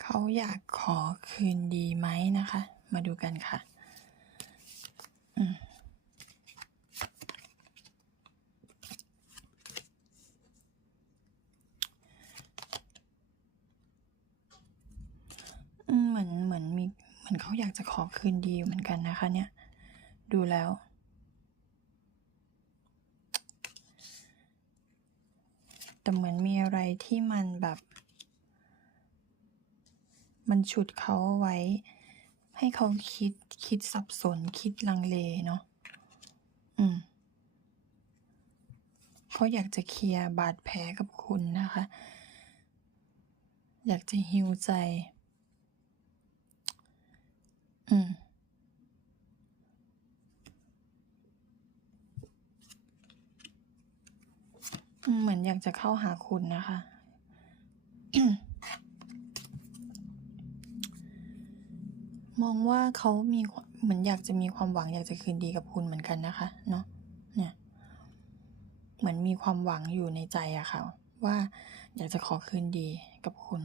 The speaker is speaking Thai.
เขาอยากขอคืนดีไหมนะคะ มาดูกันค่ะอืมเหมือนเหมือนมีเหมือนเขาอยากจะขอคืนดีอยู่เหมือนกันนะคะ เนี่ย ดูแล้ว แต่เหมือนมีอะไรที่มันแบบ มันฉุดเขาเอาไว้ ให้เขาคิดคิดสับสนคิดลังเลเนาะอืมเขาอยากจะเคลียร์บาดแผลกับคุณนะคะ อยากจะฮิวใจ อืมอืมเหมือนอยากจะเข้าหาคุณนะคะ มองว่าเขามีเหมือนอยากจะมีความหวังอยากจะคืนดีกับคุณเหมือนกันนะคะ เนาะเนี่ยเหมือนมีความหวังอยู่ในใจอะค่ะ ว่าอยากจะขอคืนดีกับคุณ